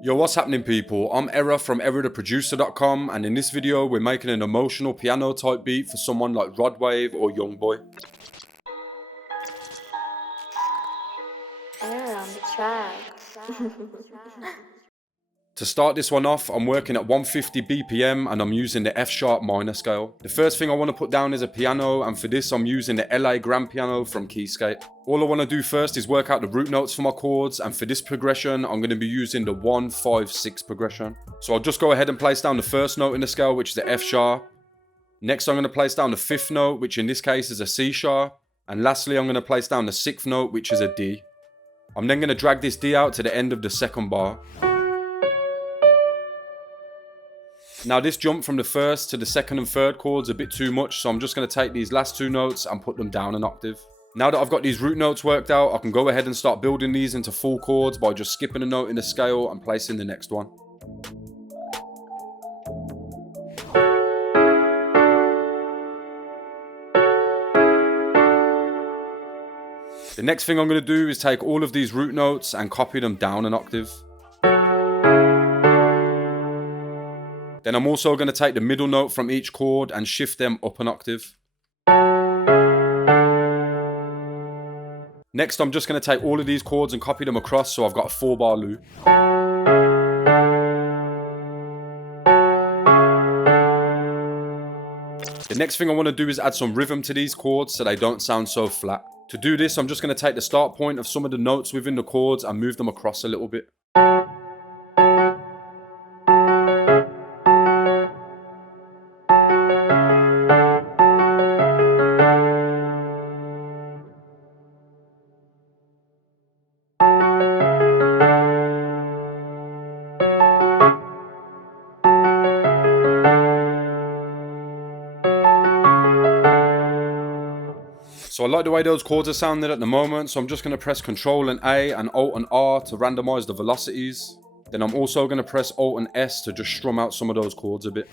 Yo, what's happening people? I'm Era from EraTheProducer.com, and in this video we're making an emotional piano type beat for someone like Rodwave or Youngboy. Era on the track. To start this one off, I'm working at 150 BPM and I'm using the F sharp minor scale. The first thing I want to put down is a piano, and for this I'm using the LA grand piano from Keyscape. All I want to do first is work out the root notes for my chords, and for this progression I'm going to be using the 1-5-6 progression. So I'll just go ahead and place down the first note in the scale, which is the F sharp. Next I'm going to place down the fifth note, which in this case is a C sharp. And lastly I'm going to place down the sixth note, which is a D. I'm then going to drag this D out to the end of the second bar. Now this jump from the first to the second and third chords a bit too much, so I'm just going to take these last two notes and put them down an octave. Now that I've got these root notes worked out, I can go ahead and start building these into full chords by just skipping a note in the scale and placing the next one. The next thing I'm going to do is take all of these root notes and copy them down an octave. Then I'm also going to take the middle note from each chord and shift them up an octave. Next I'm just going to take all of these chords and copy them across, so I've got a 4-bar loop. The next thing I want to do is add some rhythm to these chords so they don't sound so flat. To do this I'm just going to take the start point of some of the notes within the chords and move them across a little bit. So I like the way those chords are sounding at the moment, so I'm just going to press Ctrl and A and Alt and R to randomize the velocities. Then I'm also going to press Alt and S to just strum out some of those chords a bit.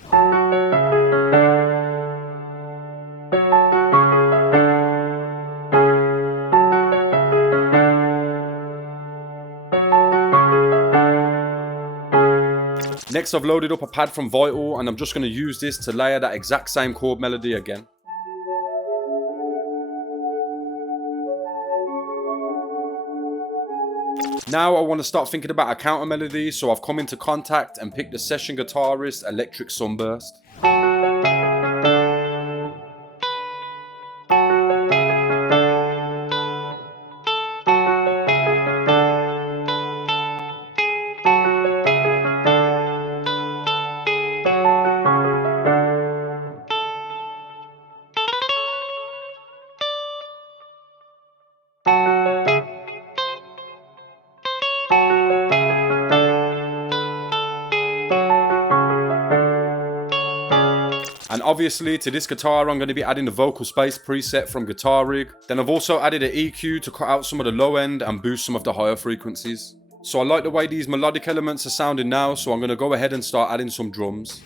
Next I've loaded up a pad from Vital, and I'm just going to use this to layer that exact same chord melody again. Now I want to start thinking about a counter melody, so I've come into Contact and picked the session guitarist Electric Sunburst. And obviously to this guitar I'm going to be adding the vocal space preset from Guitar Rig. Then I've also added an EQ to cut out some of the low end and boost some of the higher frequencies. So I like the way these melodic elements are sounding now, so I'm going to go ahead and start adding some drums.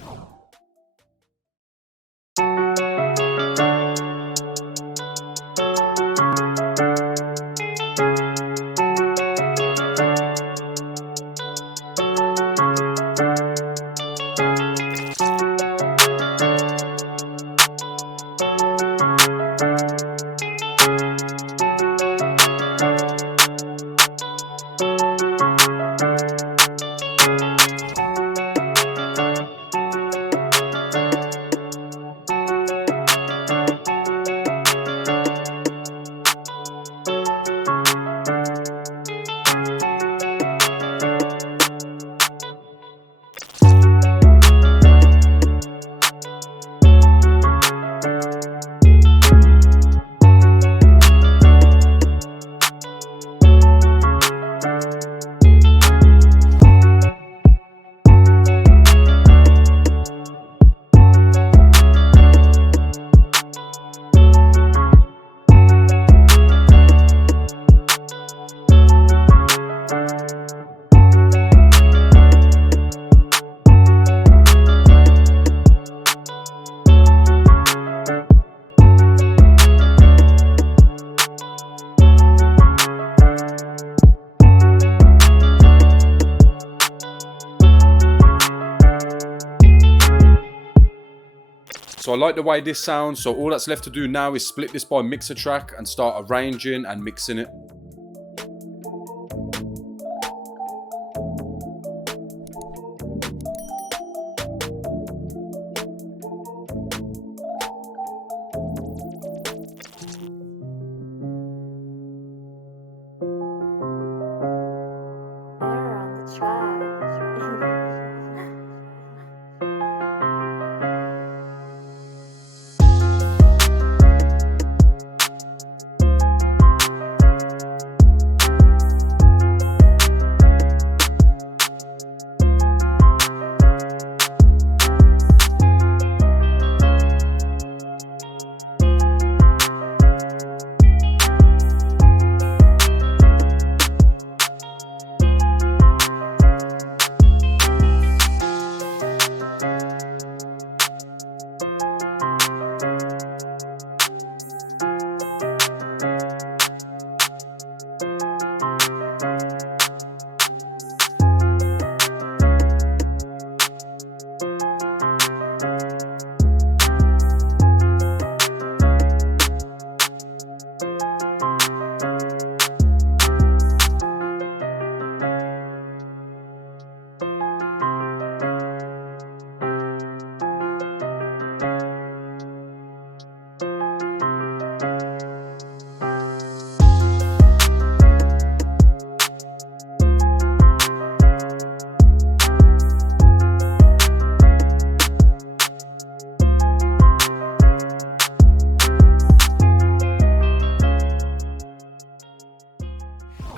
So I like the way this sounds, so all that's left to do now is split this by mixer track and start arranging and mixing it.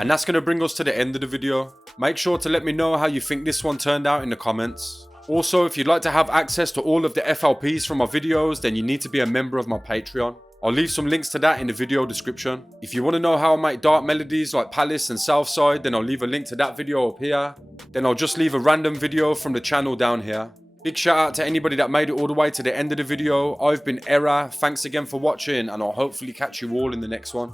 And that's going to bring us to the end of the video. Make sure to let me know how you think this one turned out in the comments. Also, if you'd like to have access to all of the FLPs from my videos, then you need to be a member of my Patreon. I'll leave some links to that in the video description. If you want to know how I make dark melodies like Palace and Southside, then I'll leave a link to that video up here. Then I'll just leave a random video from the channel down here. Big shout out to anybody that made it all the way to the end of the video. I've been Era, thanks again for watching, and I'll hopefully catch you all in the next one.